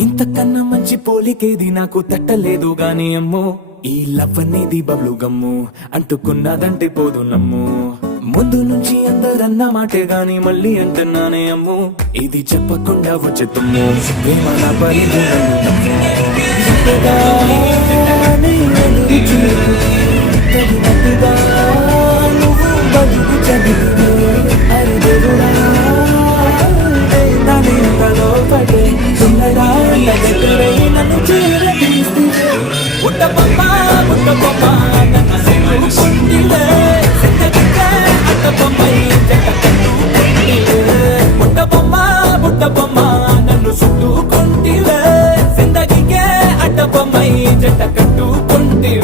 ఇంతకన్నా మంచి పోలికేది నాకు తట్టలేదు గాని అమ్మో ఈ లవ్ అనేది బబ్లు గమ్ము అంటుకున్నదంటే పోదు నమ్ము. ముందు నుంచి అందరన్న మాటే గాని మళ్ళీ అంటున్నానే అమ్ము ఇది చెప్పకుండా వచ్చే తుమ్ము. ప్రేమ నన్ను చీర తీస్తూ బుట్ట బొమ్మ బుట్ట బొమ్మ నన్ను సెల్లు కొండిలే సెక్కడికే అట్ట బొమ్మై జగత్తు కొండిలే బుట్ట బొమ్మ బుట్ట బొమ్మ నన్ను సుట్టు కొండిలే సెందగికే అట్ట బొమ్మై జట్ట కట్టు కొండి